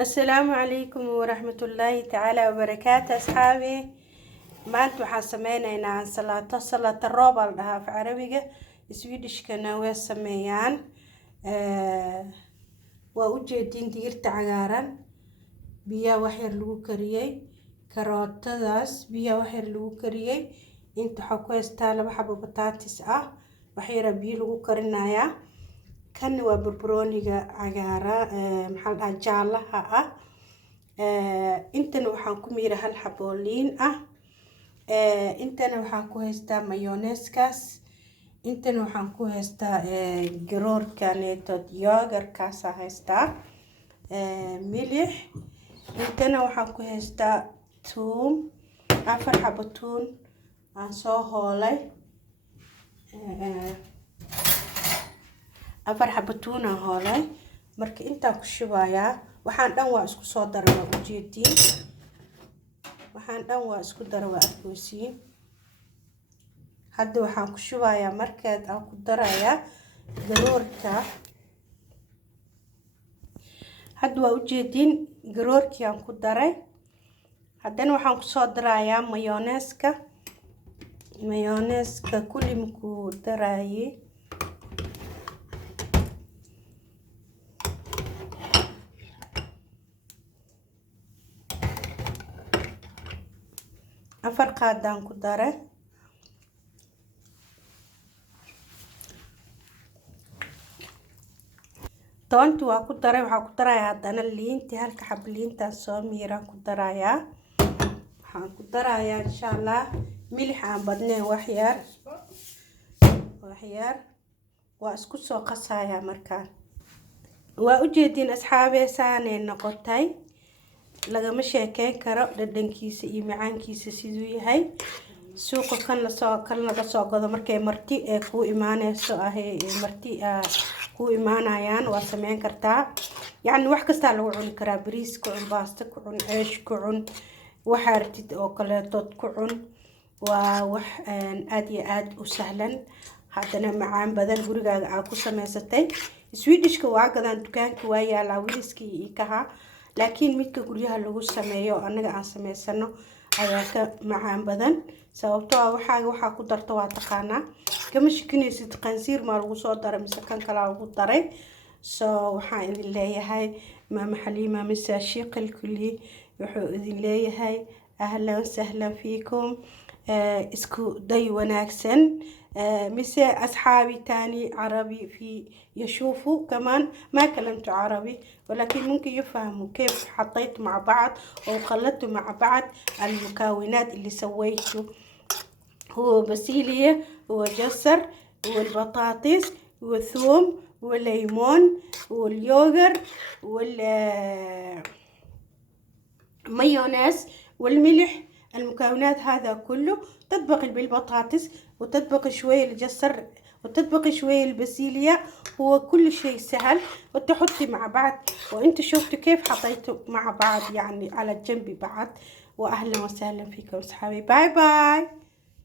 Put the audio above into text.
السلام عليكم ورحمة الله تعالى وبركاته أصحابي. ما أنتوا حاسمينينا عن صلاة الروبة لها في عربية سويدش كانوا سميان وأوجدين ديرت عقارا بيا وحير لو كريي كروتداس بيا وحير لو كريي انت حكويستا لبا حبة بطاطس وحيرا بيا لو كرنايا كان وبربرونيغا عقارا محل جالها intana waxaan ku miira hal xabo liin intana waxaan ku haystaa mayoneeskaas intana waxaan ku haystaa garoorkaneeto yogurkaas haystaa milix intana waxaan ku haystaa tuun 4 xabo tuun aan soo hoolay 4 xabo tuun aan hoolay marka inta ku shubayaa waxaan dhan waa isku soo daray waa ujeedin waxaan dhan waa isku daray waa arkoosin hadda waxaan ku shubayaa markaad aan ku darayaa garoorka hadda waa ujeedin garoorkii aan ku daray haddana waxaan ku soo darayaa mayoneeska kulli ku darayay afar qaadaan ku daray toonta waa ku daray waxaan ku darayaa haddana liintii halka xab liintaan soo miiraan ku darayaa waxaan ku darayaa insha Allah milix aan badnayn wax yar waa isku soo qasayaa markaan waa ujeedin asxaabe saanay noqotay lagama sheekeyn karo dhadhankiisa iyo macaankiisa siduu yahay suuqa kan laga soo gado markay marti ee ku imaanayso marti ku imaanayaan waa sameyn kartaa yani wax kasta lagu cuni karaa bariis ku cun baasta ku cun ceesh ku cun waxa artid oo kale dad ku cun waa wax aad iyo aad u sahlan haddana macaan badan gurigaaga aad ku samaysatay Swedishka waa gadaan dukaanka waa yaalaa wiliskii iyo kaha laakiin midka guryaha lagu sameeyo anaga aan sameysano ayaa ka macaan badan sababtoo ah waxa ku darto waa taqaana kama shikinaysid qansiir ma lagu soo daray mise kan kale lagu daray waxaan idin leeyahay maama Xaliima mise shiiqil kulli wuxuu idin leeyahay ahlan sahlan fiikum isku day wanaagsan مثل أصحابي تاني عربي يشوفوا كمان ما كلمت عربي ولكن ممكن يفهموا كيف حطيت مع بعض أو خلطت مع بعض المكونات اللي سويته هو بسيلية وجزر والبطاطس والثوم والليمون واليوغر والمايونيز والملح المكونات هذا كله تطبخ بالبطاطس وتطبخ شوية الجزر وتطبخ شوية البسيليا هو كل شيء سهل وتحطي مع بعض وانت شفتوا كيف حطيتوا مع بعض يعني على جنب بعض واهلا وسهلا فيكم اصحابي باي باي.